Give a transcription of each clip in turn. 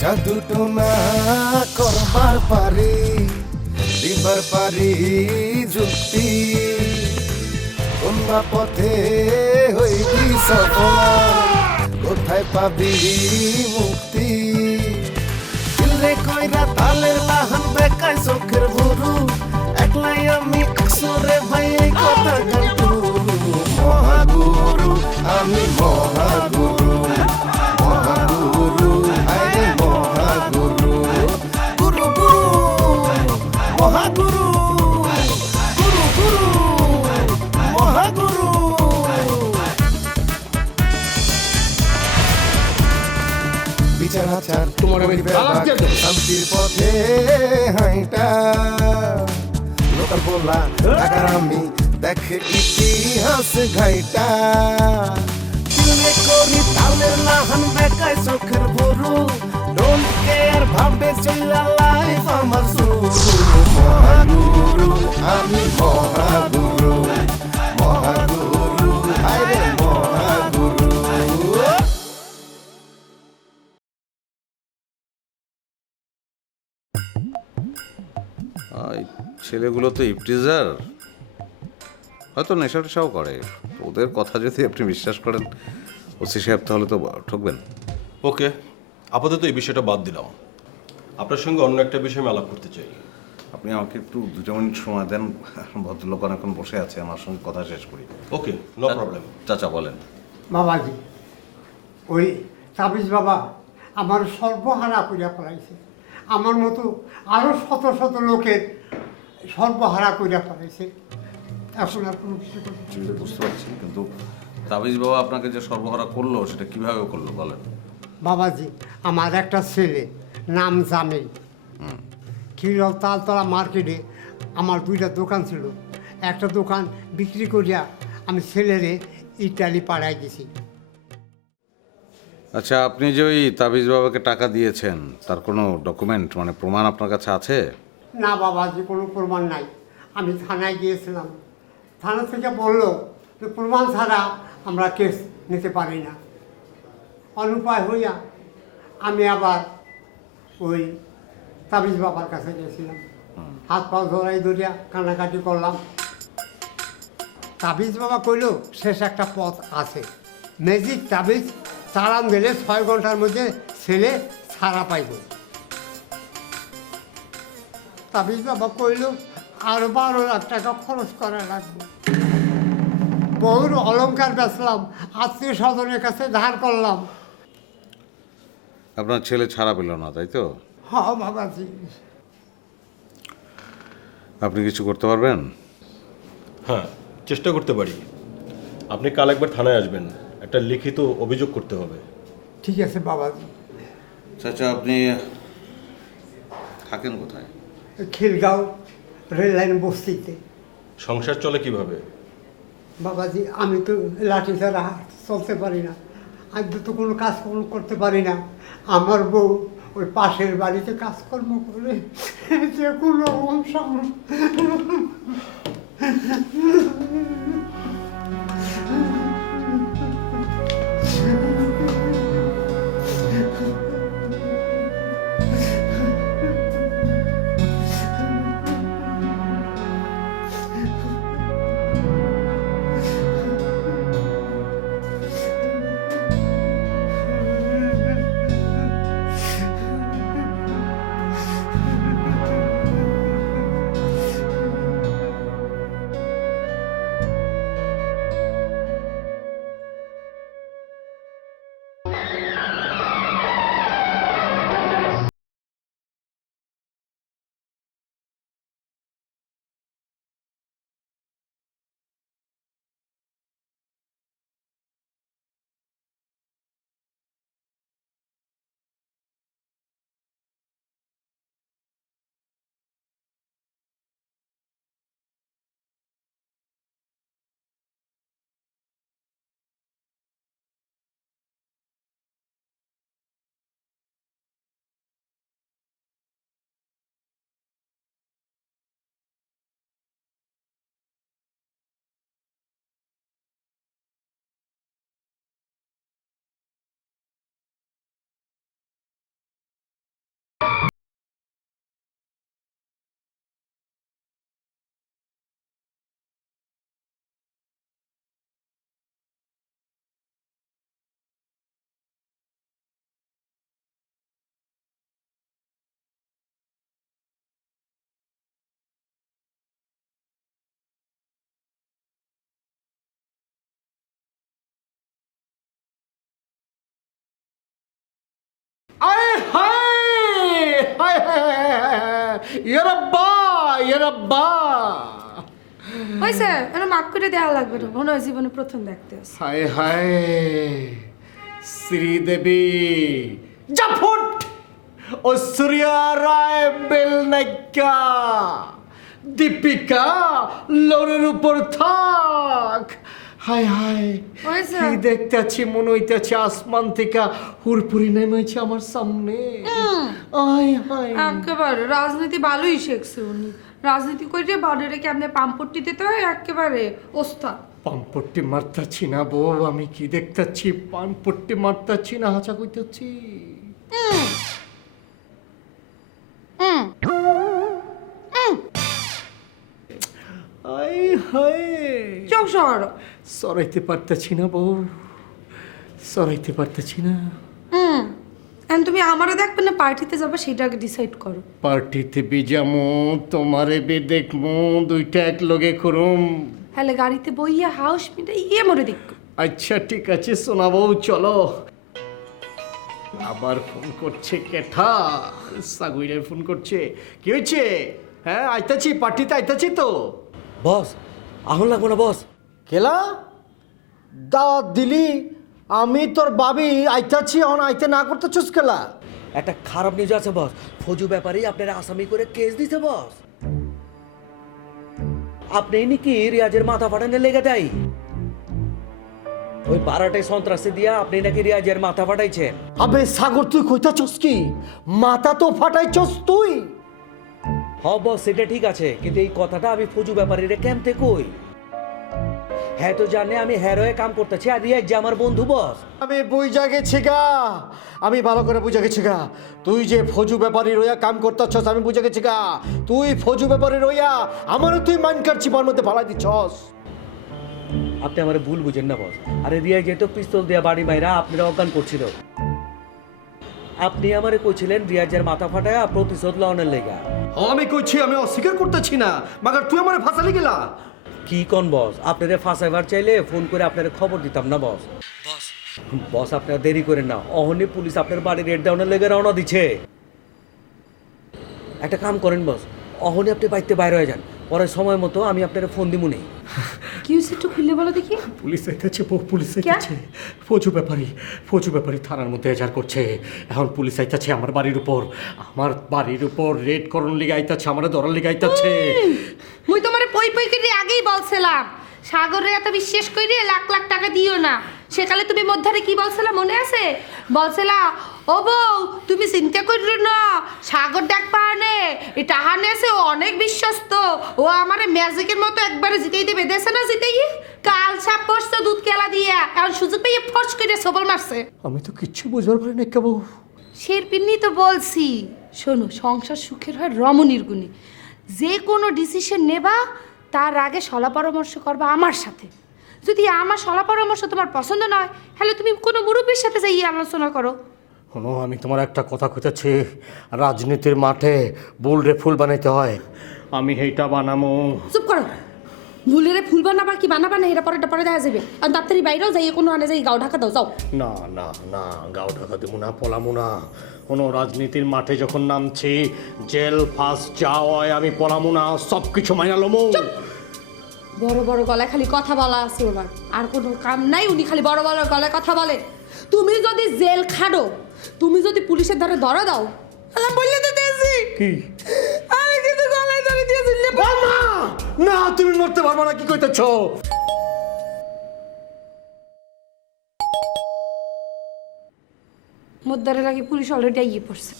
জাদু টোনা করবার পারি, দিবার পারি যুক্তি, কোনবা পথে হইবি সফল, কোথায় পাবি মুক্তি। দিলে কইরা তালের বাহান বেকায় চোখের ভুরু, একলাই আমি আসরে ভাই এই কথা গানটু। মহাগুরু আমি মহাগুরু, মহাগুরু আরে মহাগুরু, গুরু গুরু মহাগুরু, গুরু গুরু মহাগুরু। বিচার আচার তোমার আমি তালাক দিয়ে দেব। শান্তির পথে হাইটা, লোকাল বলা ঢাকার আমি দেখে ইতিহাস ঘাইটা। দিলে করি তালের লাহান বেকায় চোখের ভুরু, ডোন্ট কেয়ার ভাবে চলা লাইফ আমার শুরু। মহাগুরু আমি মহাগুরু, মহাগুরু আরে মহাগুরু। এই ছেলেগুলো তো ইপটিজার, হয়তো নেশা টেশাও করে। ওদের কথা যদি আপনি বিশ্বাস করেন ওসি সাহেব, তাহলে তো ঠকবেন। ওকে, আপাতত এই বিষয়টা বাদ দিলাম। আপনার সঙ্গে অন্য একটা বিষয় আমি আলাপ করতে চাই। আপনি আমাকে একটু 2 মিনিট সময় দেন, ভদ্রলোক এখন বসে আছে, আমার সঙ্গে কথা শেষ করি। ওকে, নো প্রবলেম। চাচা বলেন। বাবাজি, ওই তাবিজ বাবা আমার সর্বহারা করিয়া ফেলাইছে। আমার মতো আরও শত শত লোকের সর্বহারা করিয়া ফেলাইছে। এখন আর কোনো কিছু করতে পারছি না। বুঝতে পারছি, কিন্তু তাবিজ বাবা আপনাকে যে সর্বহারা করলো সেটা কিভাবে করলো বলেন। বাবাজি, আমার একটা ছেলে নাম জামেই, খিরল তালতলা মার্কেটে আমার 2টা দোকান ছিল। একটা দোকান বিক্রি করিয়া আমি ছেলেরে ইটালি পাঠাই গেছি। আচ্ছা, আপনি যে ওই তাবিজ বাবাকে টাকা দিয়েছেন তার কোনো ডকুমেন্ট মানে প্রমাণ আপনার কাছে আছে? না বাবাজি, কোনো প্রমাণ নাই। আমি থানায় গিয়েছিলাম, থানা থেকে বলল যে প্রমাণ ছাড়া আমরা কেস নিতে পারি না। অনুপায় হইয়া আমি আবার ওই তাবিজ বাবার কাছে গিয়েছিলাম, হাত পা ধরিয়া কান্নাকাটি করলাম। তাবিজ বাবা কইল শেষ একটা পথ আছে, ম্যাজিক তাবিজ চালান দিলে 6 ঘন্টার মধ্যে ছেলে ছাড়া পাইব। তাবিজ বাবা কইল আর 12 লাখ টাকা খরচ করা লাগবে। বহুর অলংকার বেচলাম, আত্মীয় স্বজনের কাছে ধার করলাম। আপনার ছেলে ছাড়া পেল না, তাই তো? হ্যাঁ বাবাজি। আপনি কিছু করতে পারবেন? হ্যাঁ, চেষ্টা করতে পারি। আপনি কাল একবার থানায় আসবেন, একটা লিখিত অভিযোগ করতে হবে। ঠিক আছে বাবাজি। চাচা, আপনি থাকেন কোথায়? খিলগাঁও রেল লাইন বস্তিতে। সংসার চলে কিভাবে? বাবাজি, আমি তো লাঠি ছাড়া চলতে পারি না, আমি তো কোনো কাজকর্ম করতে পারি না। আমার বউ ওই পাশের বাড়িতে কাজকর্ম করে যে কোনো ইয়ারাব্বা ইয়ারাব্বা হয়েছে এর মাপ করে দেওয়া লাগবে না, মনে হয় জীবনে প্রথম দেখতে আসছে। হায় হায় শ্রীদেবী জাফট ঐশ্বরিয়া রায় বেলনাইকা দীপিকা লোরের উপর থাক। হায় হায় হয়েছে? কি দেখতেছি মনে হইতেছে আসমান থেকে হুরপুরি নেমেছে আমার সামনে। আয় হায় একেবারে রাজনীতি ভালোই শিখছে উনি, রাজনীতি করে বাড়িরে কেমনে পাম্পট্টি দিতে হয় একেবারে ওস্তাদ। পাম্পট্টি মারতাছি না বউ, আমি কি দেখতাছি পাম্পট্টি মারতাছি না হাঁচা কইতাছি। আয় হায় চোখ সর। সরাইতে পারতাছি না বউ, সরাইতে পারতাছি না। এখন তুমি আমারও দেখবে না পার্টিতে যাবে সেটা আগে ডিসাইড করো। পার্টিতে বিজামো তোমারে বে দেখমো, দুইটা এক লগে করুম। হ্যালে গাড়িতে বইয়া হাউস মিটে ইয়ে মরে দেখো। আচ্ছা ঠিক আছে সোনা বউ চলো। আবার ফোন করছে কেঠা, সাগুইরে ফোন করছে। কি হয়েছে? হ্যাঁ আইতাছি, পার্টিতে আইতাছি তো। বস আহন লাগবো না বস। কেলা দাওয়াত দিলি, আমি তোর বাবি আইতাছি, এখন আইতে না করতেছিস কেলা? একটা খারাপ নিউজ আছে বস, ফজু ব্যাপারেই আপনারা আসামি করে কেস দিছে বস। আপনি নাকি রিয়াজের মাথা ফাটানে লেগে দেয়, ওই বারাটাই সন্ত্রাসী দিয়া আপনি নাকি রিয়াজের মাথা ফাটাইছেন। আবে সাগর তুই কইতাছস কি? মাথা তো ফাটাইছস তুই। হ বস সেটা ঠিক আছে, কিন্তু এই কথাটা আমি ফজু ব্যাপারীরে কেমতে কই? হ্যাঁ তো জানে আমি হ্যারোয়ে কাম করতেছি আর রিয়াজ যে আমার বন্ধু বস। আমি বুঝা গেছি গা, আমি ভালো করে বুঝা গেছি গা। তুই যে ফজু ব্যাপারী রইয়া কাম করতেছস আমি বুঝা গেছি গা। তুই ফজু ব্যাপারী রইয়া আমারও তুই মাইনকার চিপার মধ্যে ফালাই দিছস। আপনি আমার ভুল বুঝেন না বস। আরে রিয়াজ যেহেতু পিস্তল দিয়া বাড়ি মাইরা আপনারা অজ্ঞান করছিল, আপনি আমারে কইছিলেন রিয়াজের মাথা ফাটায়া প্রতিশোধ লওয়ার লেগা। আমি কইছি, আমি অস্বীকার করতেছি না, মাগার তুই আমারে ফাঁসালি গেলা। কি কোন বস? আপনারে ফাঁসাইবার চাইলে ফোন করে আপনারে খবর দিতাম না বস। বস আপনারা দেরি করেন না, অহনি পুলিশ আপনার বাড়ি রেড ডাউনের লেগে রওনা দিচ্ছে। একটা কাম করেন বস, অহনি আপনি বাইতে বাইরে হয়ে যান, পরে সময় মতো আমি আপনার ফোন দিব নেই। কি হয়েছে একটু খুলে বলো দেখি। পুলিশ আইতেছে বউ, পুলিশ আইতেছে। ফজু ব্যাপারী থানার মধ্যে এজার করছে। এখন পুলিশ আইতেছে আমার বাড়ির উপর রেড করন লিগে আইতেছে, আমার ধরার লিগে আইতেছে। মুই তোমারে পই পই করে আগেই বলছিলাম সাগরে এত বিশ্বাস কইরে লাখ লাখ টাকা দিও না। সেকালে তুমি মধ্যারে কি বলছিলা মনে আছে? বলছিলা ও বউ তুমি চিন্তা করিও না, সাগর দেখ পানে এটা হানেছে, ও অনেক বিশ্বস্ত, ও আমারে ম্যাজিকের মতো একবারে জিতেই দেবে। দেশে না জিতেই কাল সাপ পড়ছে দুধ কেলা দিয়া, কারণ সুযোগ পেয়ে ফস করে সবল মারছে। আমি তো কিচ্ছু বুঝবার পারি না কেবল। শেরপিন্নি তো বলছি, শোনো সংসার সুখের হয় রমণীর গুণে। যে কোনো ডিসিশন নেবা তার আগে সলা পরামর্শ করবা আমার সাথে। যদি আমার সলা পরামর্শ তোমার পছন্দ নয় তাহলে তুমি কোনো মুরব্বীর সাথে যাই আলোচনা করো। শোনো আমি তোমার একটা কথা কইতেছি, রাজনীতির মাঠে বুলরে ফুল বানাইতে হয়, আমি এইটা বানামো। চুপ করো। ভুলেরে ফুল বানাবা কি বানাবা না এটা পরে দেখা যাবে। আর ডাক্তারি বাইরেও যাই কোনো আনে যাই গাও ঢাকা দাও যাও। না না না গাও ঢাকা দেবো না, পলামো না। কোনো রাজনীতির মাঠে যখন নামছি জেল ফাঁস যা হয় আমি পলামো না, সব কিছু মাইনালমো। বড় বড় গলায় খালি কথা বলা আছে ওনার, আর কোনো কাম নাই। উনি খালি বড় বড় গলায় কথা বলে। তুমি যদি জেল খাডো, তুমি যদি পুলিশের ধারে ধরা দাও তাহলে বললে তো দিয়েছি কি আমি কিন্তু গলায় ধরে দিয়েছি। না তুমি মরতে পারবো না, কি কইতেছ? মুদ্দারে লাগে পুলিশ অলরেডি আইয়ে পড়ছে।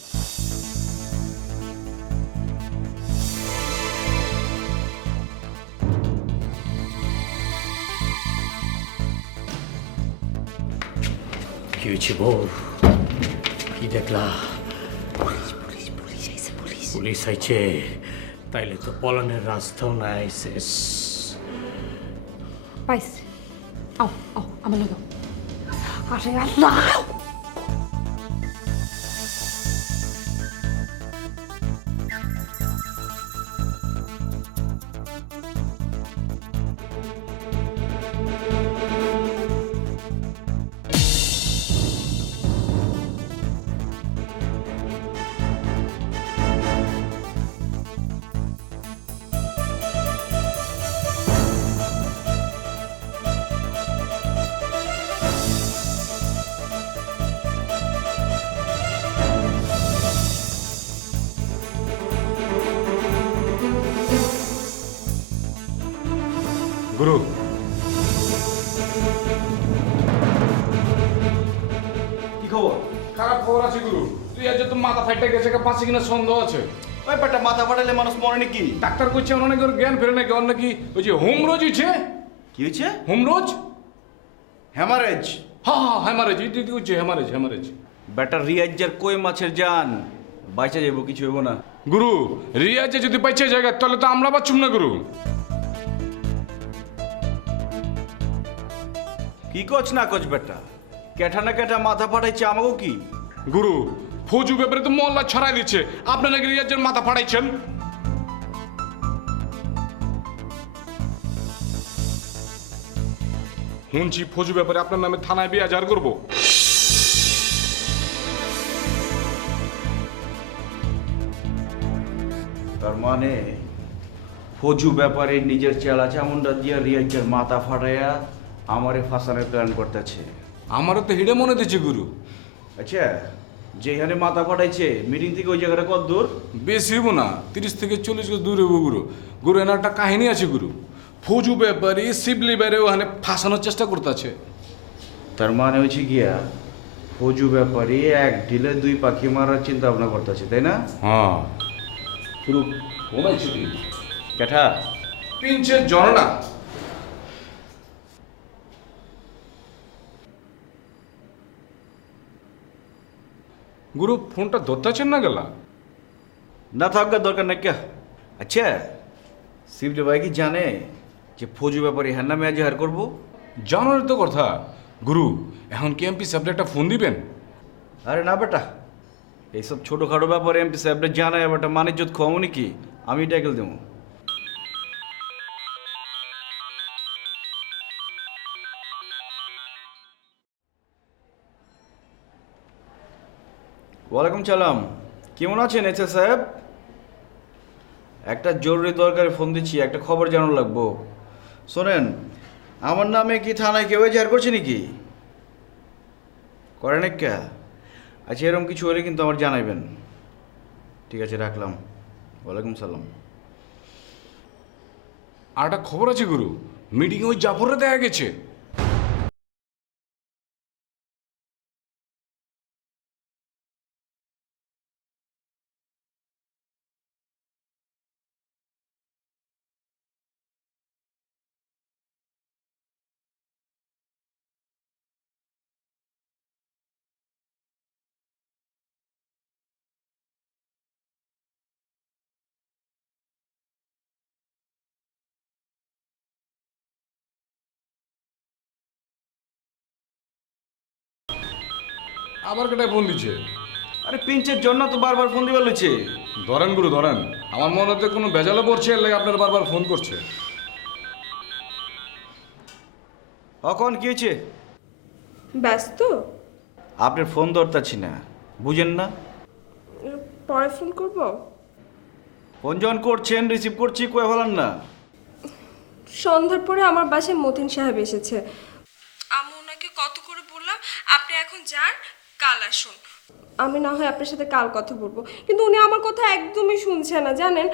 কি হয়েছে বউ? কি দেখলা? পুলিশ আইছে, তাইলে তো পলানের রাস্তাও নাই শেষ। পাইছে আও আও আমার লাগে আরে আল্লাহ। গুরু কি খবর? খারাপ খবর আছে গুরু, রিয়াজ তো মাথা ফাইটে গেছে, পাশে কিনা সন্দেহ আছে। ওই বেটা মাথা ফাটাইলে মানুষ মরে নাকি? ডাক্তার কইছে অনেক ওর জ্ঞান ফেরে নাকি, অন্য কি ওই যে হোমরোজ হইছে। কি হয়েছে? হোমরোজ? হ্যামারেজ? হ্যাঁ হ্যামারেজ, এটি হচ্ছে হ্যামারেজ হ্যামারেজ। বেটা রিয়াজের কই মাছের জান বাইচা যাবো, কিছু হইব না। গুরু রিয়াজে যদি পাইছে জায়গা তাহলে তো আমরা বাঁচুম না গুরু। কি কোচ না কোচ বেটা, কেঠা না কেঠা মাথা ফাটাইছে আমাকেও কি? গুরু ফৌজু ব্যাপারে তো মহল্লা ছড়াই দিচ্ছে আপনি নাকি রিয়াজের মাথা ফাটাইছেন। শুনছি ফৌজু ব্যাপারে আপনার নামে থানায় বিয়াজার করবো। তার মানে ফৌজু ব্যাপারে নিজের চেলা চামুন্ডা দিয়া রিয়াজের মাথা ফাটাইয়া আমারে ফাঁসানোর প্ল্যান করতেছে। আমারও তো হিডে মনে দিচ্ছে গুরু। আচ্ছা, যেখানে মাথা ফাটাইছে মিটিং থেকে ওই জায়গাটা কত দূর? বেশি হবো না, 30 থেকে 40 গজ দূরে হবো গুরু। গুরু এনার একটা কাহিনী আছে গুরু, ফৌজু ব্যাপারী শিবলি বেড়ে ওখানে ফাঁসানোর চেষ্টা করতেছে। তার মানে হচ্ছে গিয়া ফৌজু ব্যাপারে এক ঢিলে দুই পাখি মারার চিন্তা ভাবনা করতেছে, তাই না? হ্যাঁ গুরু বলেছি কি কেঠা পিঞ্চে জননা। গুরু ফোনটা ধরতেছেন না গেলা? না থাকার দরকার নাই কে। আচ্ছা, শিবলি ভাই কি জানে যে ফৌজু ব্যাপারে হ্যাঁ নামে হার করবো? জানার তো কথা গুরু, এখন কি এমপি সাহেবকে একটা ফোন দিবেন? আরে না বেটা, এইসব ছোটোখাটো ব্যাপারে এমপি সাহেবরা জানায় বেটা মানিজ্জত খাওয়াবো নাকি? আমি ট্যাকেল দেবো। ওয়ালাইকুম সালাম, কেমন আছেন এসে সাহেব? একটা জরুরি দরকারে ফোন দিচ্ছি, একটা খবর জানানো লাগবো। শোনেন, আমার নামে কি থানায় কেউ এজাহার করছে নাকি? করেন কে? আচ্ছা, এরকম কিছু হলে কিন্তু আমার জানাইবেন। ঠিক আছে, রাখলাম। ওয়ালাইকুম সালাম। আর একটা খবর আছে গুরু, মিটিংয়ে ওই জাফরে দেখা গেছে। আবার কেটায় ফোন দিচ্ছে? আরে পিঞ্চের জন্য তো বারবার ফোন দিবার লইছে। ধরেন গুরু ধরেন, আমার মনে হচ্ছে কোনো বেজালে পড়ছে, এর লাগে আপনার বারবার ফোন করছে। কখন কি হয়েছে? ব্যস্ত? আপনার ফোন ধরতাছি না, বুঝেন না? পরে ফোন করব। ফোন যখন করছেন রিসিভ করছি, কয়ে ফেলান না। সন্ধ্যার পরে আমার বাসায় মতিন সাহেব এসেছে, আমি ওনাকে কত করে বললাম আপনি এখন যান, কাল আসুন। আমি না হয় আপনার সাথে কাল কথা বলবো, কিন্তু উনি আমার কথা একদমই শুনছে না জানেন,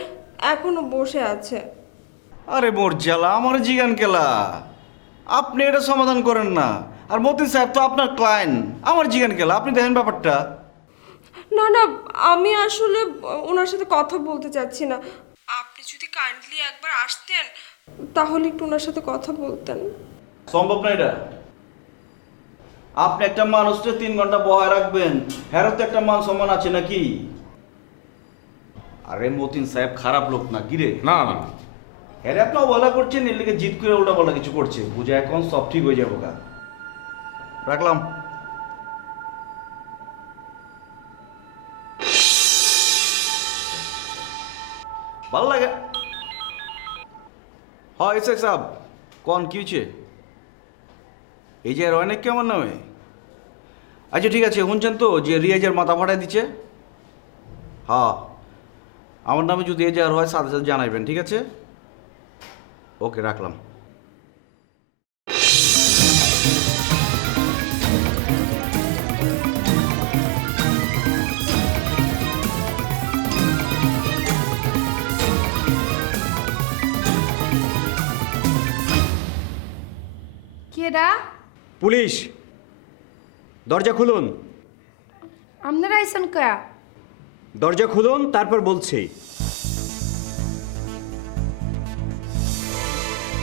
এখনো বসে আছে। আরে মোর জ্বালা, আমার জিগান কেলা, আপনি এটা সমাধান করেন না। আর মতিন সাহেব তো আপনার ক্লায়েন্ট, আমার জিগান কেলা, আপনি দেখেন ব্যাপারটা। না না, আমি আসলে ওনার সাথে কথা বলতে চাচ্ছি না। আপনি যদি কাইন্ডলি একবার আসতেন তাহলে একটু ওনার সাথে কথা বলতেন। সম্ভব না এটা। আপনি একটা মানুষকে 3 ঘন্টা বহায় রাখবেন, হ্যারো তো একটা মান সম্মান আছে নাকি? আরে মতিন সাহেব খারাপ লোক না, গিরে না না, হ্যাঁ আপনি অবহেলা করছেন, এর লিগে জিত করে উল্টা পাল্টা কিছু করছে, বুঝে এখন সব ঠিক হয়ে যাবো গা। রাখলাম। ভালো লাগে। হ্যাঁ এসে সাহেব কন কি হয়েছে? এই যে রয়নেক কেমন নামে? আচ্ছা ঠিক আছে, শুনছেন তো যে রিয়াজের মাথা ফাটাই দিচ্ছে? হ্যাঁ, আমার নামে যদি এজাহার হয় সাথে সাথে জানাইবেন, ঠিক আছে? ওকে, রাখলাম। কেডা? পুলিশ, দরজা খুলুন। আপনারা আইসন কয়া? দরজা খুলুন, তারপর বলছি।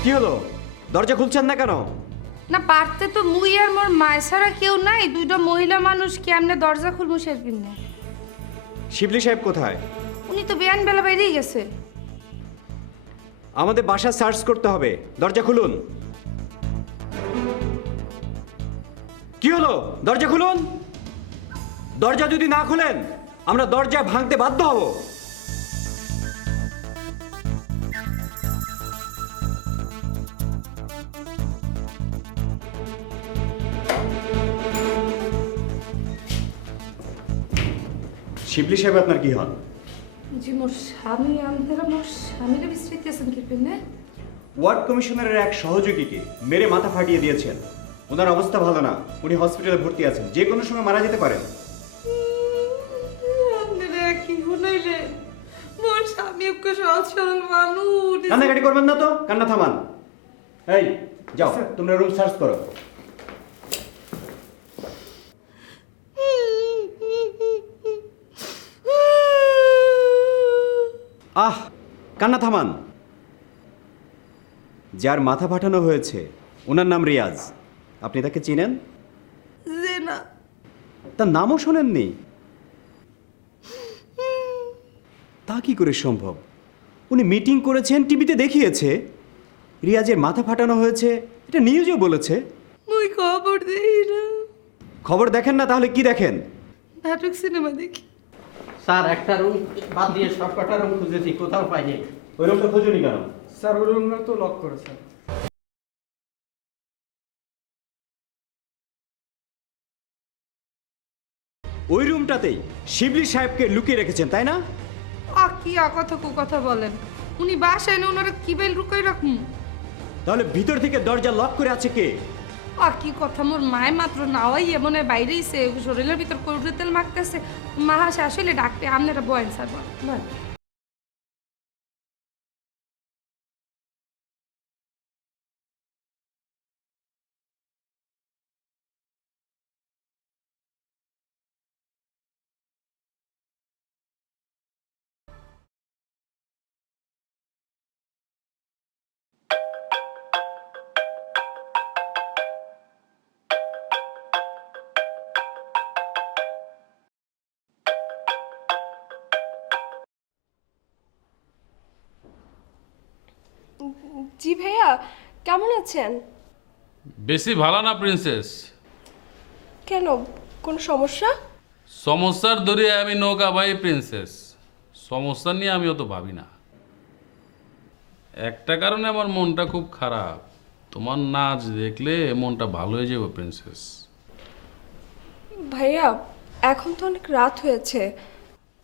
কি হলো, দরজা খুলছেন না কেন? না পারতে তো মুই আর মোর মায় ছাড়া কেউ নাই, দুইটা মহিলা মানুষ কেমনে দরজা খুলবো সে কিনে? শিবলি সাহেব কোথায়? উনি তো বিয়ান বেলা বাইরেই গেছে। আমাদের বাসা সার্চ করতে হবে, দরজা খুলুন। কি হলো, দরজা খুলুন। দরজা যদি না খুলেন আমরা দরজা ভাঙতে বাধ্য হব। শিবলি সাহেব আপনার কি হন? জি মোর স্বামী, আপনারা মোর স্বামীরে বিশ্রিতেছেন কি পিনে? ওয়ার্ড কমিশনারের এক সহযোগীকে মেরে মাথা ফাটিয়ে দিয়েছেন। ওনার অবস্থা ভালো না, উনি হসপিটালে ভর্তি আছেন, যে কোনো সময় মারা যেতে পারেন। আপনারা কি শুনাইলে? মোর স্বামী ওকে সহজ সরল মানুষ। কান্নাকাটি করবেন না তো, কান্না থামান। এই যাও, তোমরা রুম সার্চ করো। আহ, কান্না থামান। যার মাথা ফাটানো হয়েছে ওনার নাম রিয়াজ, আপনি তাকে চিনেন? যে না। তার নামও শোনেননি? তা কি করে সম্ভব? উনি মিটিং করেছেন, টিভিতে দেখিয়েছে রিয়াজের মাথা ফাটানো হয়েছে, এটা নিউজেও বলেছে। মুই খবর দেই না। খবর দেখেন না, তাহলে কি দেখেন? নাটক সিনেমা দেখি। স্যার একটা রুম বাদ দিয়ে সব কটা রুম খুঁজেছি, কোথাও পাইনি। ওই রুমটা খুঁজুনি কেন? স্যার ওই রুমটা তো লক করেছে। ওই রুমটাতেই শিবলি সাহেবকে লুকিয়ে রেখেছেন, তাই না? কি কথা কো কথা বলেন? উনি বাসায় না, ওনারা কি বেল রুকাই রাখুন? তাহলে ভিতর থেকে দরজা লক করে আছে কে? কি কথা, মোর মায় মাত্র নাওয়াই এমন বাইরেইছে, শরীরের ভিতর কৌড়ে তেল মাখতেছে। মা হাসে আসলে ডাকতে আপনারা বয়েন স্যার বল। জি ভাইয়া, কেমন আছেন? বেশি ভালো না প্রিন্সেস। কেন, কোনো সমস্যা? সমস্যার দরিয়ায় আমি নৌকা ভাই প্রিন্সেস, সমস্যা নিয়ে আমি অত ভাবি না। একটা কারণে আমার মনটা খুব খারাপ, তোমার নাচ দেখলে মনটা ভালো হয়ে যাবে প্রিন্সেস। ভাইয়া এখন তো অনেক রাত হয়েছে।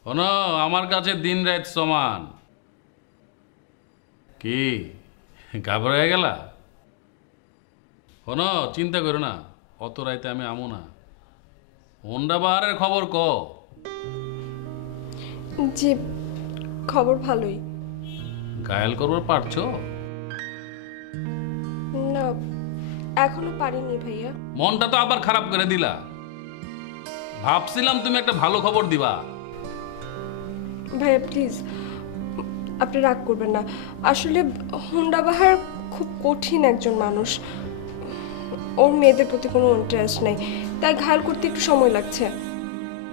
শোনো, আমার কাছে দিন রাত সমান। কি ঘাবড়ে গেলা? শোনো, চিন্তা করো না, অত রাইতে আমি আমো না। হোন্ডা বাহারের খবর ক। জি খবর ভালোই। ঘায়াল করবার পারছো? না এখনো পারিনি ভাইয়া। মনটা তো আবার খারাপ করে দিলা। ভাবছিলাম তুমি একটা ভালো খবর দিবা। ভাইয়া প্লিজ আপনি রাগ করবেন না, আসলে হুন্ডা বাহার খুব কঠিন একজন মানুষ, ওর মেয়েদের প্রতি কোনো ইন্টারেস্ট নেই, তাই ঘায়াল করতে একটু সময় লাগছে।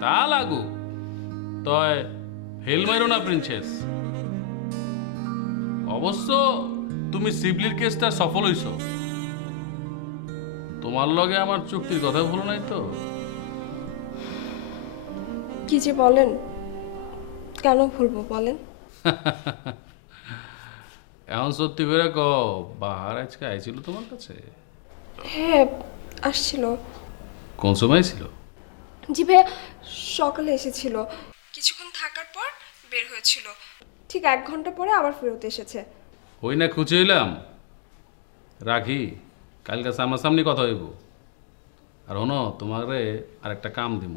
তা লাগু তয় ফেল মাইরো না প্রিন্সেস। অবশ্য তুমি শিবলির কেসটা সফল হইছ, তোমার লগে আমার চুক্তির কথা ভুলো নাই তো? কি যে বলেন, কেন ভুলবো বলেন? এখন সত্যি করে ক, বাহার আজকে আইছিল তোমার কাছে? হ্যাঁ আসছিল। কোন সময় ছিল? জি ভাইয়া সকালে এসেছিল, কিছুক্ষণ থাকার পর বের হয়েছিল, ঠিক 1 ঘন্টা পরে আবার ফেরত এসেছে। ওই না খুঁজে হইলাম। রাখি, কালকে সামনাসামনি কথা হইব। আর হনো, তোমারে আর একটা কাম দিব।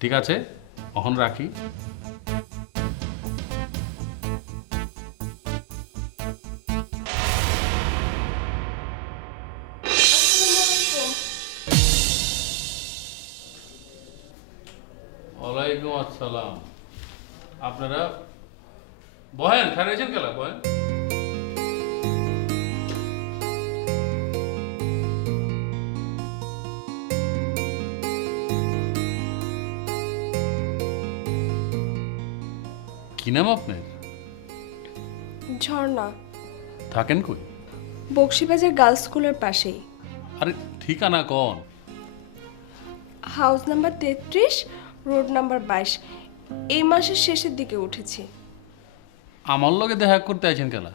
ঠিক আছে, এখন রাখি। ওয়ালাইকুম আসসালাম। আপনারা বহেন, খাইছেন কেলা বহেন। কি নাম আপনার? ঝর্ণা। থাকেন কই? বক্সিবাজার গার্লস স্কুলের পাশেই। আরে ঠিকানা কোন? House number 33, road number 22। এই মাসের শেষের দিকে উঠেছি। আমার লগে দেখা করতে আছেন কেলা?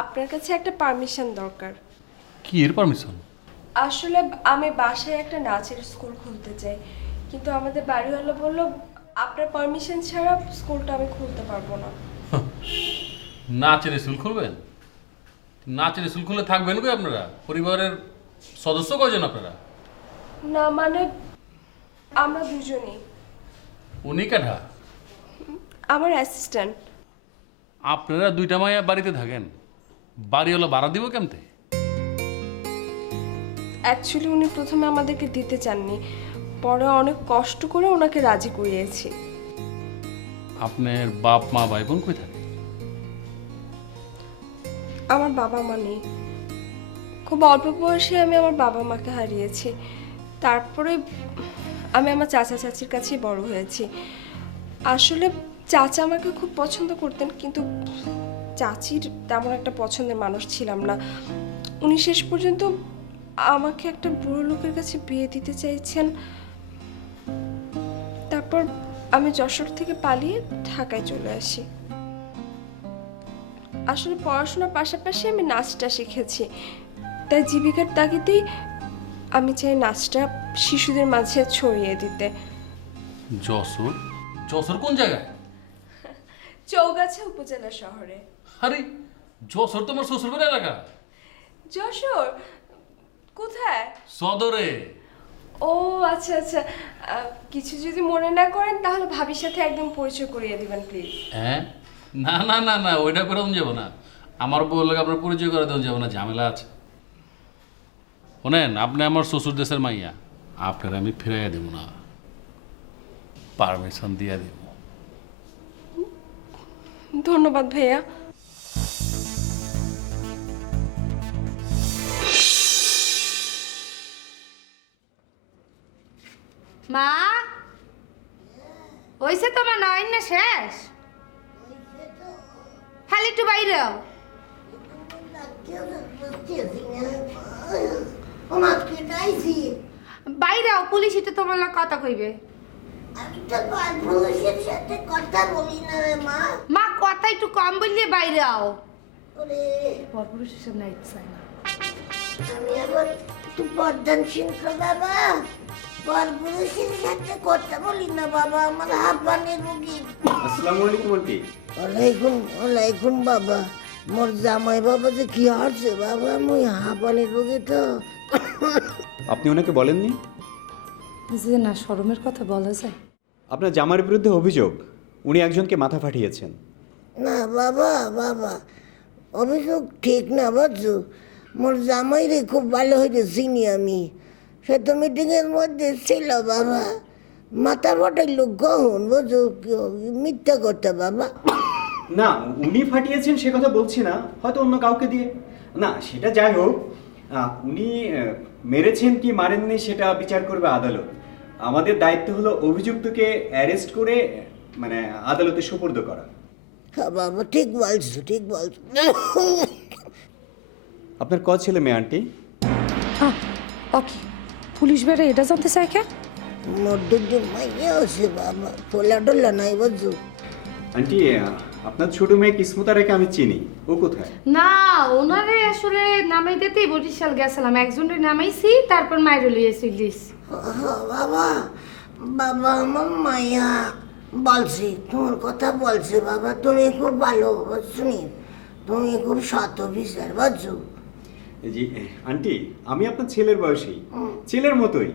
আপনার কাছে একটা পারমিশন দরকার। কি এর পারমিশন? আসলে আমি বাসায় একটা নাচের স্কুল খুলতে চাই, কিন্তু আমাদের বাড়িওয়ালা বলল আপনার পারমিশন ছাড়া স্কুলটা আমি খুলতে পারবো না। নাচের স্কুল খুলবেন? নাচের স্কুল খুলে থাকবেন কই আপনারা? পরিবারের সদস্য কয়জন আপনারা? না মানে আমরা দুজনই। উনি কাঠা? আমার অ্যাসিস্ট্যান্ট। আপনারা দুইটা মাইয়া বাড়িতে থাকেন, বাড়িওয়ালা ভাড়া দিব কেমতে? অ্যাকচুয়ালি উনি প্রথমে আমাদেরকে দিতে চাননি, পরে অনেক কষ্ট করে ওনাকে রাজি করিয়েছি। আপনার বাপ মা ভাই বোন কই থাকে? আমার বাবা মা নেই। খুব অল্প বয়সে আমি আমার বাবা মাকে হারিয়েছি। তারপরে আমি আমার চাচা চাচির কাছেই বড় হয়েছি। আসলে চাচা আমাকে খুব পছন্দ করতেন, কিন্তু চাচির তেমন একটা পছন্দের মানুষ ছিলাম না। উনি শেষ পর্যন্ত আমাকে একটা বুড়ো লোকের কাছে বিয়ে দিতে চাইছেন। তারপর আমি যশোর থেকে পালিয়ে ঢাকায় চলে আসি। আসলে পড়াশোনার পাশাপাশি আমি নাচটা শিখেছি, তাই জীবিকার তাগিদেই আমি চাই নাচটা শিশুদের মাঝে ছড়িয়ে দিতে। যশোর? যশোর কোন জায়গায়? চৌগাছা উপজেলা শহরে। আরে যশোর তোমার শ্বশুরবাড়ি এলাকা? যশোর কোথায়? সদরে। ও আচ্ছা আচ্ছা, কিছু যদি মনে না করেন তাহলে ভাবির সাথে একদম পরিচয় করিয়ে দিবেন প্লিজ। হ্যাঁ, না না না না, ওইটা করে যাবো না। আমার বউ লোক আপনার পরিচয় করে দেওয়া যাবো না, ঝামেলা আছে। শোনেন, আপনি আমার শ্বশুর দেশের মাইয়া, আপনার আমি ফিরাইয়া দেব না, পারমিশন দিয়ে দেব। ধন্যবাদ ভাইয়া। মা, হইছে তোমার নয় না শেষ? খালি একটু বাইরেও। বাইরেও, পুলিশই তো তোমার লোক কথা কইবে। আমি তো পুলিশের সাথে কথা বলি না রে মা। মা কথা একটু কম বললে বাইরেও। ওরে পরপুরুষের সামনে চাই না। আমি আবার একটু পর্দানশীল তো বাবা। পরপুরুষের সাথে কথা বলি না বাবা, আমার হাঁপানি রুগী। আসসালামু আলাইকুম আন্টি। ওয়ালাইকুম বাবা। মোর জামাই বাবা যে কি হচ্ছে বাবা, মুই হাঁপানি রুগী তো। আপনি ওনাকে বলেননি? যে না, শরমের কথা বলা যায়? আপনার জামার বিরুদ্ধে অভিযোগ উনি একজনকে মাথা ফাটিয়েছেন। না বাবা বাবা, অভিযোগ ঠিক না বুঝছো। মোর জামাই রে খুব ভালো হইতে চিনি আমি। সে তো মিটিংয়ের মধ্যে ছিল বাবা, মাথা ফাটাইল কখন বুঝো, মিথ্যা কথা বাবা। না, উনি ফাটিয়েছেন সে কথা বলছি না, হয়তো অন্য কাউকে দিয়ে। না সেটা যাই হোক, উনি মেরেছেন কি মারেননি সেটা বিচার করবে আদালত। আমাদের দায়িত্ব হলো অভিযুক্তকে অ্যারেস্ট করে মানে আদালতে সুপর্দ করা। হ্যাঁ বাবা, ঠিক বলছো ঠিক বলছো। আপনার ক ছেলে মেয়ে আন্টি? ওকে, পুলিশ বেড়ে এটা জানতে চাই কে? মোর দুটো মাইয়া আছে বাবা, ফোলা টোলা নাই বুঝছো। আন্টি, আপনার ছোট মেয়ে কিসমতা রেখে আমি চিনি, ও কোথায়? না, ওনারে আসলে নামাই দিতেই বরিশাল গেছিলাম, একজনের নামাইছি, তারপর মাইরে লইয়েছি লিস। বাবা বাবা, আমার মাইয়া বলছি, তোমার কথা বলছে বাবা, তুমি খুব ভালো শুনি, তুমি খুব সৎ অফিসার বুঝছো। জি আন্টি, আমি আপনার ছেলের বয়সী, ছেলের মতোই।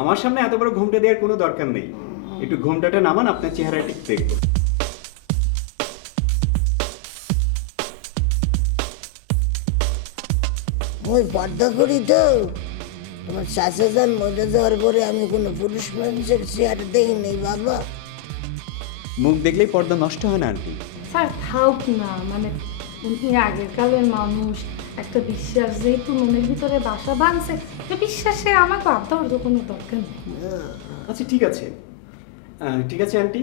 আমার সামনে এত বড় ঘোমটা দেওয়ার কোনো দরকার নেই। একটু ঘোমটাটা নামান, আপনার চেহারা ঠিক দেখবো। ওই পর্দা করি তো, আমার চাচা যান মরে যাওয়ার পরে আমি কোনো পুরুষ মানুষের চেয়ার দেখি নাই বাবা। মুখ দেখলেই পর্দা নষ্ট হয় না আন্টি। স্যার থাক না, মানে উনি আগের কালের মানুষ, একটা বিশ্বাস যেহেতু মনের ভিতরে বাসা বাঁধছে, তো বিশ্বাসে আমাকে বাদ দেওয়ার তো কোনো দরকার নেই। আচ্ছা ঠিক আছে, ঠিক আছে আন্টি,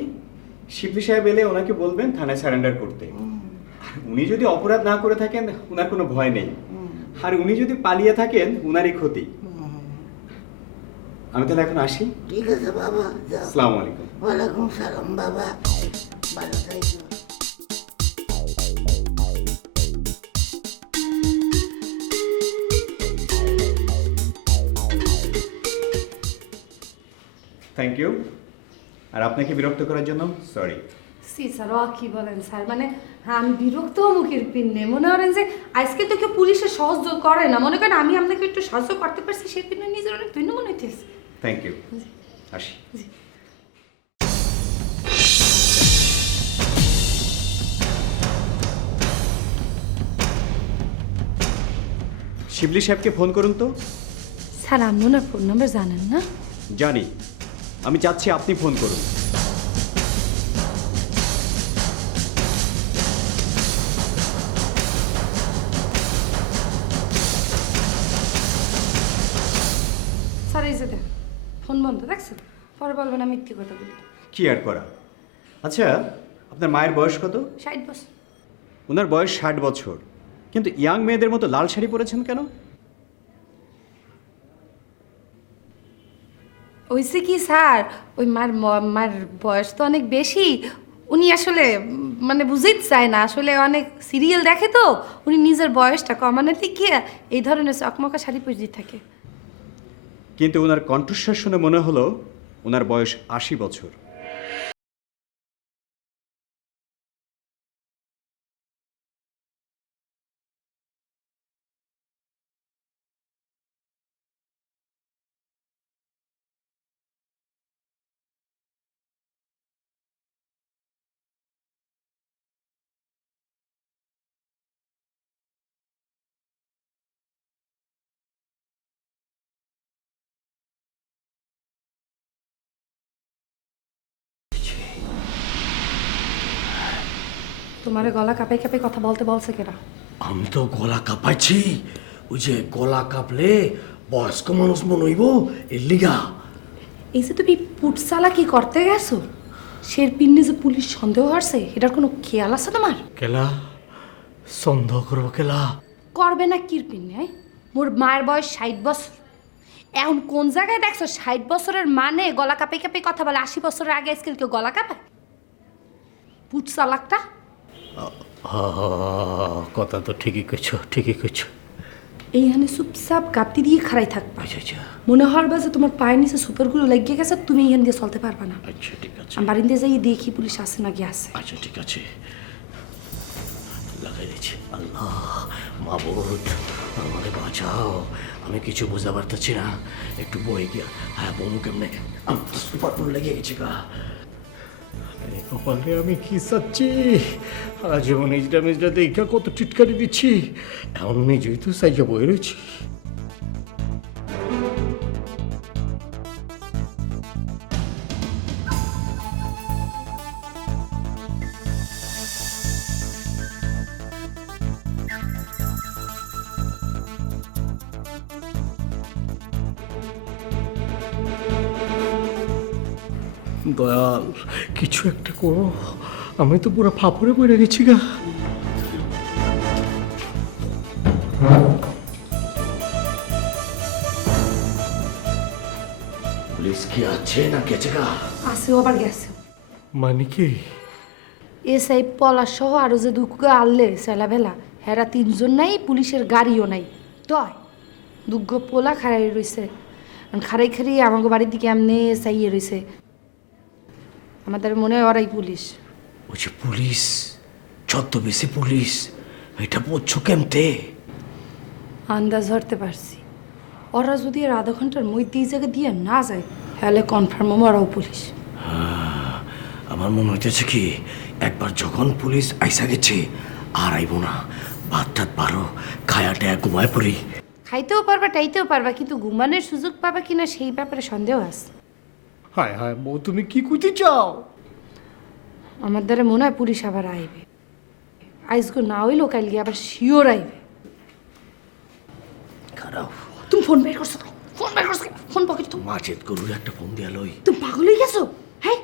শিবলি সাহেব এলে ওনাকে বলবেন থানায় সারেন্ডার করতে। আর উনি যদি অপরাধ না করে থাকেন ওনার কোনো ভয় নেই, আর উনি যদি পালিয়ে থাকেন উনারই ক্ষতি। আমি তাহলে এখন আসি। ঠিক আছে বাবা, যাও। আসসালামু আলাইকুম। ওয়ালাইকুম সালাম বাবা, ভালো থাকো। Thank you. আর আপনাকে বিরক্ত করার জন্য সরি। সি স্যার, ও কি বলেন স্যার, মানে আমি বিরক্ত মুখের পিন্নে মনে করেন যে আজকে তো কেউ পুলিশের সাহায্য করে না, মনে করেন আমি আপনাকে একটু সাহায্য করতে পারছি, সেই পিন্নে নিজের অনেক ধন্য মনে হইতেছে। থ্যাংক ইউ, আসি। শিবলি সাহেবকে ফোন করুন তো। স্যার আপনি ওনার ফোন নাম্বার জানেন না? জানি, আমি চাচ্ছি আপনি ফোন করুন। স্যার এই যে দেখ ফোন বন্ধ, দেখছেন? পরে বলবেন আমি মিথ্যে কথা বলি। কি আর করা। আচ্ছা, আপনার মায়ের বয়স কত? 60 বছর। ওনার বয়স 60 বছর, কিন্তু ইয়াং মেয়েদের মতো লাল শাড়ি পরেছেন কেন? ওইসে কি স্যার, ওই মার বয়স তো অনেক বেশি, উনি আসলে মানে বুঝতেই চায় না, আসলে অনেক সিরিয়াল দেখে তো, উনি নিজের বয়সটা কমানোতে গিয়ে এই ধরনের চকমকা শাড়ি পরে থাকে। কিন্তু ওনার কণ্ঠস্বর শুনে মনে হলো ওনার বয়স 80 বছর। তোমারে গলা কাঁপাই কাঁপাই কথা বলতে বলছে কেনা? আমি তো গলা কাঁপাইছি, ওই যে গলা কাঁপলে বয়স্ক মানুষ মনে হইব এর লিগা। এই যে তুমি পুটসালা কি করতে গেছো, শের পিন্নে যে পুলিশ সন্দেহ হচ্ছে, এটার কোনো খেয়াল আছে তোমার? কেলা সন্দেহ করবো কেলা? করবে না কির পিন্নে? মোর মায়ের বয়স 60 বছর, এখন কোন জায়গায় দেখছো 60 বছরের মানে গলা কাঁপাই কাঁপাই কথা বলে? 80 বছরের আগে আজকাল কেউ গলা কাঁপায়? পুটসালাকটা কথা তো ঠিকই কইছো, ঠিকই কইছো। এইখানে চুপচাপ গাপটি দিয়ে খাড়াই থাকবা। আচ্ছা আচ্ছা মনে হওয়ার যে তোমার পায়ের নিচে সুপারগুলো লাগিয়ে গেছে, তুমি এখান দিয়ে চলতে পারবা না। আচ্ছা ঠিক আছে, আমি বাড়িতে যাই দেখি পুলিশ আসে নাকি আছে। আচ্ছা ঠিক আছে, লাগাই দিচ্ছি। আল্লাহ মাবুদ আমারে বাঁচাও, আমি কিছু বুঝতে পারতেছি না, একটু বই গিয়া। হ্যাঁ বনু কেমনে, আমি তো সুপারগুলো লেগে গেছি গা। কপালে আমি কি চাচ্ছি, যেমন নিজটা নিজটা দেখা কত টিটকারি দিচ্ছি, এমন নিজেই তো চাইকে বই রয়েছি। দয়াল কিছু একটা করো, আমি তো পুরো ফাপড়ে পড়ে গেছি গা। পুলিশ কি আছে না গেছে গা? আছে, আবার গেছে। মানে কি? এসআই পলাশ সহ আরো যে দুগা আনলে সেলাবেলা, হেরা 3 জন নাই, পুলিশের গাড়িও নাই, তয় দুগ্গ পোলা খাড়াই রইছে। খাড়াই খাড়িয়ে আমাকে বাড়ির দিকে এমনি চাইয়ে রইছে। আমাদের মনে হয় ওরাই পুলিশ। ওই যে পুলিশ, যত বেশি পুলিশ, এটা বুঝছো কেমতে? আন্দাজ ধরতে পারছি, ওরা যদি আর আধা ঘন্টার মধ্যে এই জায়গা দিয়ে না যায়, তাহলে কনফার্ম ওরাও পুলিশ। আমার মনে হইতেছে কি, একবার যখন পুলিশ আইসা গেছে আর আইব না, ভাত টাত পারো খায়াটা ঘুমায় পড়ি। খাইতেও পারবা টাইতেও পারবা, কিন্তু ঘুমানোর সুযোগ পাবা কিনা সেই ব্যাপারে সন্দেহ আছে। হায় হায় বউ, তুমি কি কইতে চাও? আমার দ্বারা মনে হয় পুলিশ আবার আইবে। আইসগো না হইলো কাল গিয়ে আবার শিওর আইবে। খারাপ তুমি ফোন বের করছো কেন? ফোন বের করছো কেন? ফোন পকেটে তো মাছের গরুর একটা ফোন দিয়া লই। তুমি পাগল হয়ে গেছো? হ্যাঁ,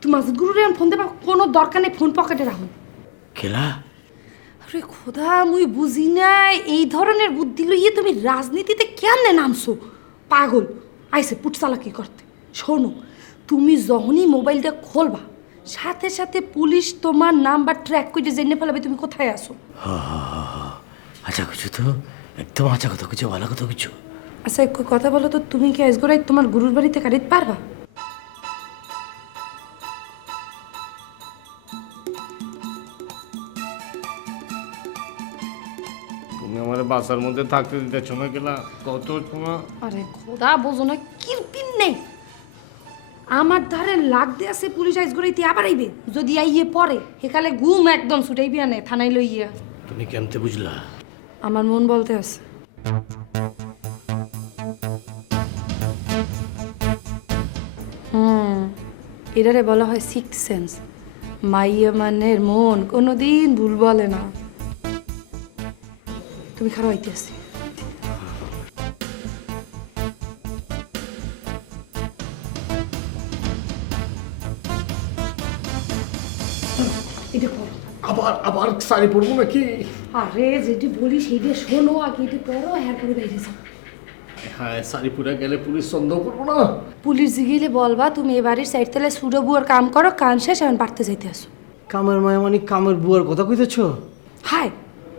তুমি মাসুদ গুরুরে ফোন দেবা, কোনো দরকার নেই, ফোন পকেটে রাখো। খেলা আরে খোদা, মুই বুঝি না এই ধরনের বুদ্ধি লইয়ে তুমি রাজনীতিতে কেমনে নামছো? পাগল আইসে পুট চালাকি করতে। শোনো, তুমি যখনই মোবাইলটা খুলবা সাথে সাথে পুলিশ তোমার নাম্বার ট্র্যাক করে জেনে ফেলাবে তুমি কোথায় আসো। আচ্ছা কিছু তো একদম আচ্ছা কথা কিছু, ভালো কথা কিছু। আচ্ছা একটু কথা বলো তো, তুমি কি আজ গোড়াই তোমার গুরুর বাড়িতে কাটিতে পারবা? তুমি আমার বাসার মধ্যে থাকতে দিতেছ না গেলা কত সময়? আরে খোদা, বোঝো না কিরপিন নেই। আমার ধারে লাগ দিয়ে আছে পুলিশ আইস গড়াইতে আবার আইবে। যদি আইয়ে পরে হেকালে ঘুম একদম ছুটাইবি আনে থানায় লইয়া। তুমি কেমতে বুঝলা? আমার মন বলতে আছে। এটারে বলা হয় সিক্স সেন্স। মাইয়া মানের মন কোনোদিন ভুল বলে না। তুমি খারাপ হইতে আসি। এটা পড়ো। আবার আবার শাড়ি পরবো নাকি? আরে যেটি বলি সেইটা শোনো, আগে এটি পড়ো, এরপরে বাইরে যাও। হ্যাঁ, শাড়ি পরে গেলে পুলিশ সন্দেহ করবো না? পুলিশ গেলে বলবা তুমি এবারের সাইড তেলে সুডো বুয়ার কাম করো, কান শেষ এখন পারতে যাইতে আসো। কামের মায়া মানে কামের বুয়ার কথা কইতেছ? হাই,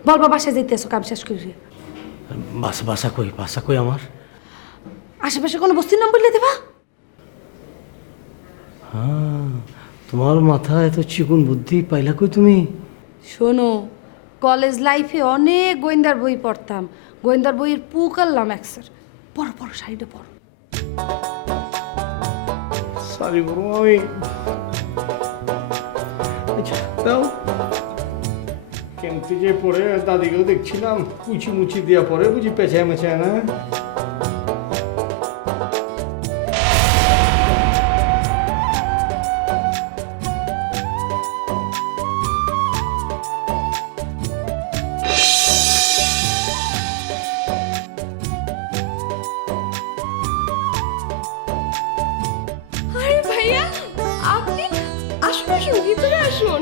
বলবা বাসায় যাইতে আসো কাম শেষ করে। বাসা কই আমার? আশেপাশে কোনো বস্তির নাম বললে দেবা? হ্যাঁ, তোমার মাথায় এত চিকন বুদ্ধি পাইলা কই তুমি? শোনো, কলেজ লাইফে অনেক গোয়েন্দার বই পড়তাম, গোয়েন্দার বইয়ের পু করলাম একসার। পড়ো পড়ো, শাড়িটা পড়ো। শাড়ি পরবো আমি? আচ্ছা দাও। কেমতি যে পরে দাদিকেও দেখছিলাম কুচি মুচি দিয়া পরে বুঝি পেঁচায় মেছায় না। আরে ভাইয়া, আপনি আসুন আসুন, ভিতরে আসুন।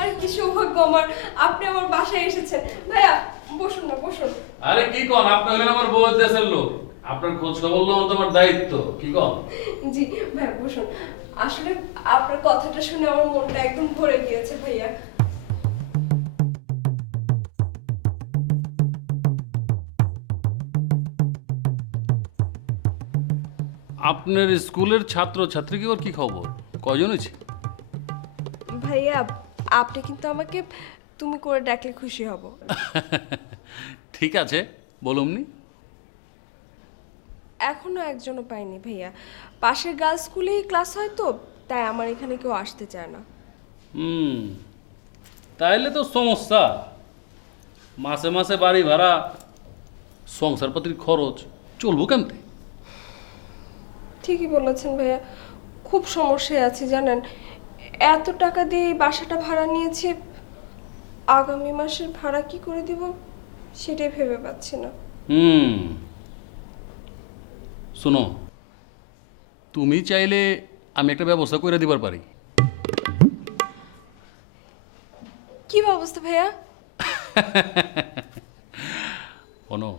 আরে কি সৌভাগ্য আমার, আপনি আমার বাসায় এসেছেন। ভাইয়া বসুন না, বসুন। আরে কি কন, আপনি হলেন আমার বউয়ের দেশের লোক, আপনার খোঁজ খবর নেওয়া তোমার দায়িত্ব। কি কন? জি ভাইয়া বসুন। আসলে আপনার কথাটা শুনে আমার মনটা একদম ভরে গিয়েছে ভাইয়া। আপনার স্কুলের ছাত্র ছাত্রী কি ওর কি খবর? কয়জন হয়েছে? ভাইয়া আপনি কিন্তু আমাকে তুমি করে ডাকলে খুশি হব। ঠিক আছে, বলুমনি। এখনো একজনও পাইনি ভাইয়া। পাশের গার্লস স্কুলেই ক্লাস হয় তো, তাই আমার এখানে কেউ আসতে চায় না। তাইলে তো সমস্যা। মাসে মাসে বাড়ি ভাড়া, সংসারপাতির খরচ চলবো কেমতে? ঠিকই বলেছেন ভাইয়া, খুব সমস্যায় আছি জানেন। এত টাকা দিয়ে এই বাসাটা ভাড়া নিয়েছি, আগামী মাসের ভাড়া কি করে দিব সেটাই ভেবে পাচ্ছি না। শোনো, তুমি চাইলে আমি একটা ব্যবস্থা করে দিবার পারি। কি ব্যবস্থা ভাইয়া? শোনো,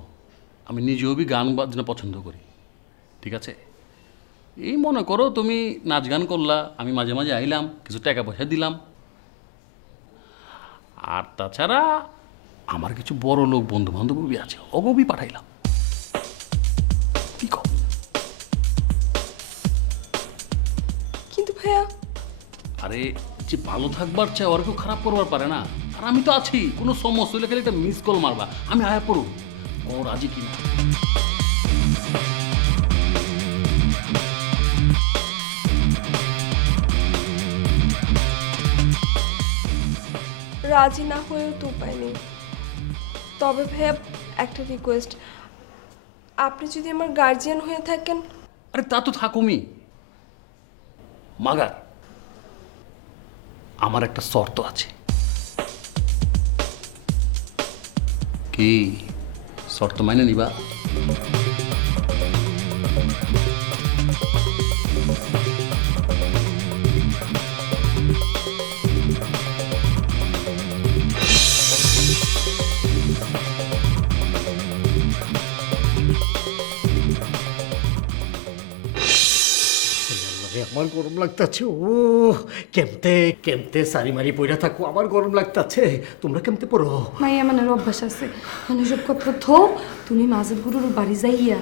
আমি নিজেও গান বাজনা পছন্দ করি, ঠিক আছে? এই মনে করো তুমি নাচ গান করলা, আমি মাঝে মাঝে আইলাম, কিছু টাকা পয়সা দিলাম। আর তাছাড়া আমার কিছু বড় লোক বন্ধু বান্ধব আছে, অগবি পাঠাইলাম। কি কও? কিন্তু ভাইয়া, আরে যে ভালো থাকবার চাই ওর কেউ খারাপ করবার পারে না। আর আমি তো আছি, কোনো সমস্যা হলে খালি একটা মিস কল মারবা, আমি আয়া পড়ব। ও রাজি কিনা? রাজি না হয়েও তো উপায় নেই। তবে ভাইয়া একটা রিকোয়েস্ট, আপনি যদি আমার গার্জিয়ান হয়ে থাকেন। আরে তা তো থাকুমি, মাগার আমার একটা শর্ত আছে। কি শর্ত মাইনে নিবা? আমার গরম লাগতাছে। ও কেমতে কেমতে সারি মারি পইরা থাকো, আমার গরম লাগতাছে। তোমরা কেমতে পড়ো? মাইয়া মানে অভ্যাস আছে, মানে সব কথা থো। তুমি মাজেদ গুরুর বাড়ি যাইয়া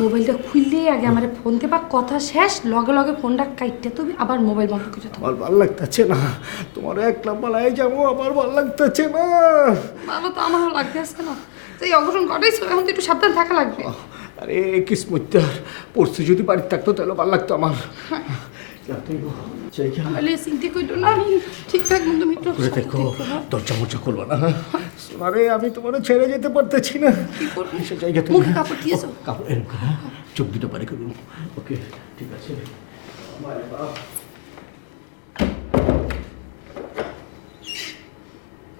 মোবাইলটা খুললেই আগে আমার ফোন দেবা, কথা শেষ লগে লগে ফোনটা কাইটে তুমি আবার মোবাইল বন্ধ করে দাও। আমার ভাল লাগতাছে না, তোমার একলা পালাই যাবো, আমার ভাল লাগতাছে না। ভালো তো আমারও লাগতেছে না, এই অঘটন ঘটাইছো, এখন তো একটু সাবধান থাকা লাগবে। আরে কিসমত্যার পড়ছি, যদি বাড়িতে থাকতো তাহলে ভাল লাগতো আমার। তাহলে চিন্তা করো না, আমি ঠিকঠাক মতো তুমি একটু করে দেখো, দরজা মরজা করবো না। আরে আমি তোমার ছেড়ে যেতে পারতেছি না। সে জায়গা থেকে মুখে কাপড় দিয়েছো? কাপড় এরকম না, চোখ দুটো পারে করুন। ওকে ঠিক আছে।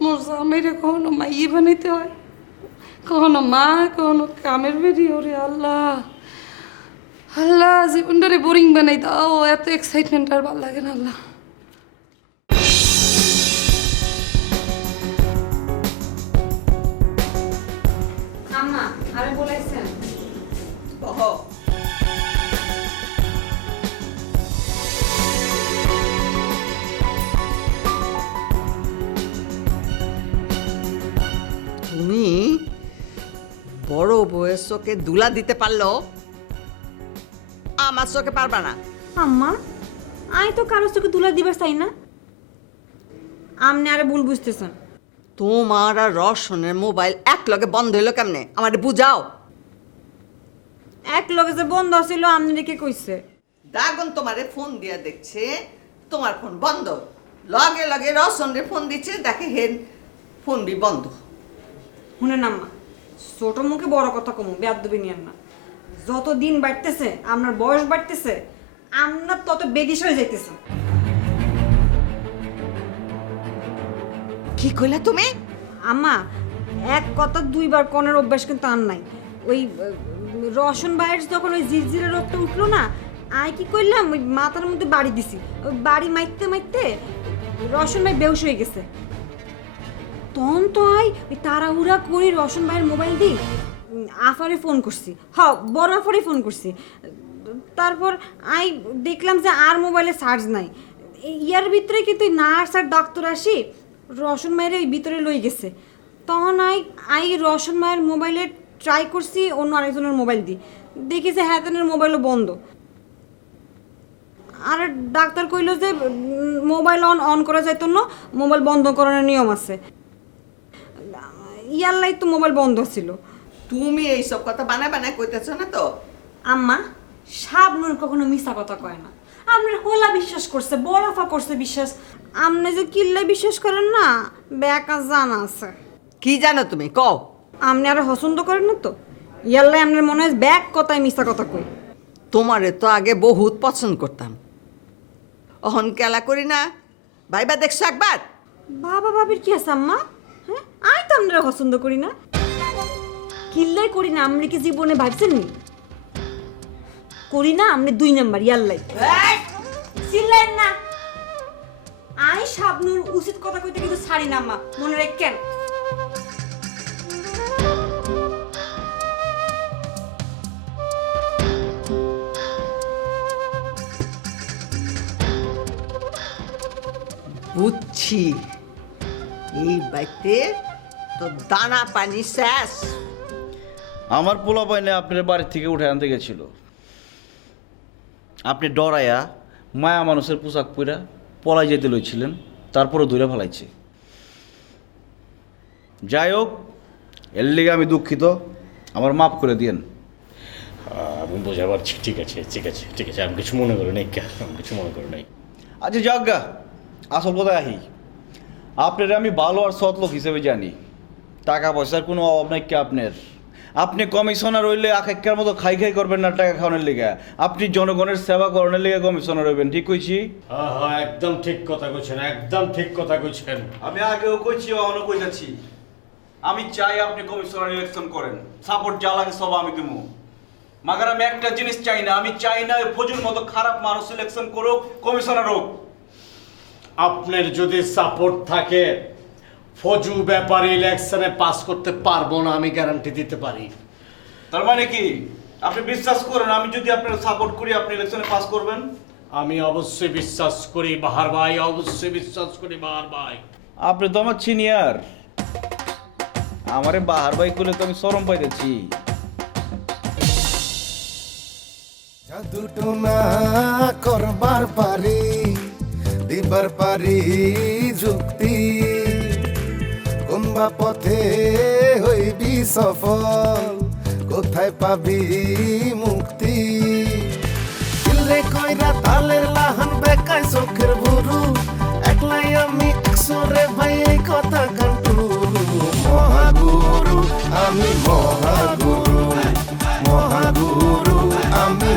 মোর জামাইরে কখনো মাইয়ে বানাইতে হয়, কখনো মা, কখনো কামের বেরি। ওরে আল্লাহ আল্লাহ, জীবনটারে বোরিং বানাই দাও, এত এক্সাইটমেন্ট আর ভালো লাগে না আল্লাহ। আম্মা আরে বলাইছেন তুমি বড় বউয়ের চোখে দুলা দিতে পারলো, আমার চোখে পারবা না। আম্মা আমি তো কারোর চোখে দুলা দিবার চাই না, আপনি আরে ভুল বুঝতেছেন। তোমার আর রসনের মোবাইল এক লগে বন্ধ হইলো কেমনে, আমার বুঝাও। এক লগে যে বন্ধ ছিল আপনি রেখে কইছে। দাগন তোমারে ফোন দিয়া দেখছে তোমার ফোন বন্ধ, লগে লগে রসনের ফোন দিচ্ছে, দেখে হেন ফোন বি বন্ধ। শুনেন আম্মা, ছোট মুখে বড় কথা কমু, বেয়াদবি নিয়েন না। যত দিন বাড়তেছে, আপনার বয়স বাড়তেছে, আপনার তত বেদিস হয়ে যাইতেছে। কি কইলা তুমি? আম্মা এক কথা দুইবার কনের অভ্যাস কিন্তু আর নাই। ওই রসন ভাইয়ের যখন ওই জিরজিরা রোগটা উঠলো না, আই কি করলাম, ওই মাথার মধ্যে বাড়ি দিছি। ওই বাড়ি মাইতে মাইতে রসন ভাই বেহুশ হয়ে গেছে। তখন তো আই ওই তাড়াহুড়া করি রসন ভাইয়ের মোবাইল দিই আফারে ফোন করছি, বড় আফারে ফোন করছি। তারপর আই দেখলাম যে আর মোবাইলে চার্জ নাই। ইয়ার ভিতরে কিন্তু নার্স আর ডাক্তার আসি রসন মায়ের ওই ভিতরে লই গেছে। তখন আই রসন মায়ের মোবাইলে ট্রাই করছি অন্য আরেকজনের মোবাইল দিই, দেখি যে হ্যাতনের মোবাইলও বন্ধ। আর ডাক্তার কইলো যে মোবাইল অন করা যাইতো না, মোবাইল বন্ধ করানোর নিয়ম আছে। ইয়াল্লাই তো মোবাইল বন্ধ ছিল। তুমি এইসব কথা বানায় বানায় কইতেছো না তো? আম্মা শাবনূর কখনো মিথ্যা কথা কয় না। আপনার হোলা বিশ্বাস করছে, বরফা করছে বিশ্বাস। আপনি যে কিল্লে বিশ্বাস করেন না, বেকা জানা আছে। কি জানো তুমি কও? আপনি আর পছন্দ করেন না তো, ইয়াল্লাই আপনার মনে হয় ব্যাক কথায় মিথ্যা কথা কই। তোমারে তো আগে বহুত পছন্দ করতাম, অহন কেলা করি না। ভাইবা দেখছো একবার? বাবা ভাবির কি আছে আম্মা? হ্যাঁ আমি তো আপনারা পছন্দ করি না, কিল্লাই করি না। আপনি কি জীবনে ভাবছেন নি করি না? আপনি 2 নাম্বার ইয়াল্লাই। চিল্লাইন না, আই শাবনূর উচিত কথা কইতে কিন্তু ছাড়ি না আম্মা, মনে রাখেন। বুঝছি, এই বাইতে তো দানা পানি শেষ। আমার পোলা পাইনে আপনার বাড়ি থেকে উঠে আনতে গেছিল, আপনি ডরাইয়া মায়া মানুষের পোশাক পরা পলাই যেতে লইছিলেন, তারপরে দূরে ফেলাইছে। যাই হোক, এর লিগে আমি দুঃখিত, আমার মাফ করে দিয়েন। আমি বোঝা পারছি, ঠিক আছে ঠিক আছে ঠিক আছে, আমি কিছু মনে করি নাই, আমি কিছু মনে করি নাই। আচ্ছা যজ্ঞা, আসল কথায় আহি। আপনার আমি ভালো আর সৎ লোক হিসেবে জানি। টাকা পয়সার কোনো অভাব নাই কি আপনার? আপনি কমিশনার হইলে আখেক্কার মতো খাই খাই করবেন না টাকা খাওয়ানোর লেগে, আপনি জনগণের সেবা করানোর লেগে কমিশনার হইবেন। ঠিক কইছি? হ্যাঁ হ্যাঁ, একদম ঠিক কথা কইছেন, একদম ঠিক কথা কইছেন। আমি আগেও কইছি, অনও কই যাচ্ছি, আমি চাই আপনি কমিশনার ইলেকশন করেন, সাপোর্ট যা লাগে সব আমি দেবো। মাগার আমি একটা জিনিস চাই না, আমি চাই না ফজুর মতো খারাপ মানুষ ইলেকশন করুক, কমিশনার হোক। আপনার যদি সাপোর্ট থাকে ফজু ব্যাপারে ইলেকশনে পাস করতে পারবো না, আমি গ্যারান্টি দিতে পারি। তার মানে কি আপনি বিশ্বাস করেন আমি যদি আপনার সাপোর্ট করি আপনি ইলেকশনে পাস করবেন? আমি অবশ্যই বিশ্বাস করি বাহার ভাই, অবশ্যই বিশ্বাস করি বাহার ভাই। আপনি তো আমার সিনিয়র, আমারে বাহার ভাই করলে তো আমি শরম পাইতেছি। জাদুটো না করবার পারি, দিবার পারি যুক্তি, কোনবা পথে হইবি সফল, কোথায় পাবি মুক্তি। দিলে কইরা তালের লাহান বেকায় চোখের ভুরু, একলাই আমি একশোরে ভাই এই কথা কান্টু। মহাগুরু আমি মহাগুরু, মহাগুরু আমি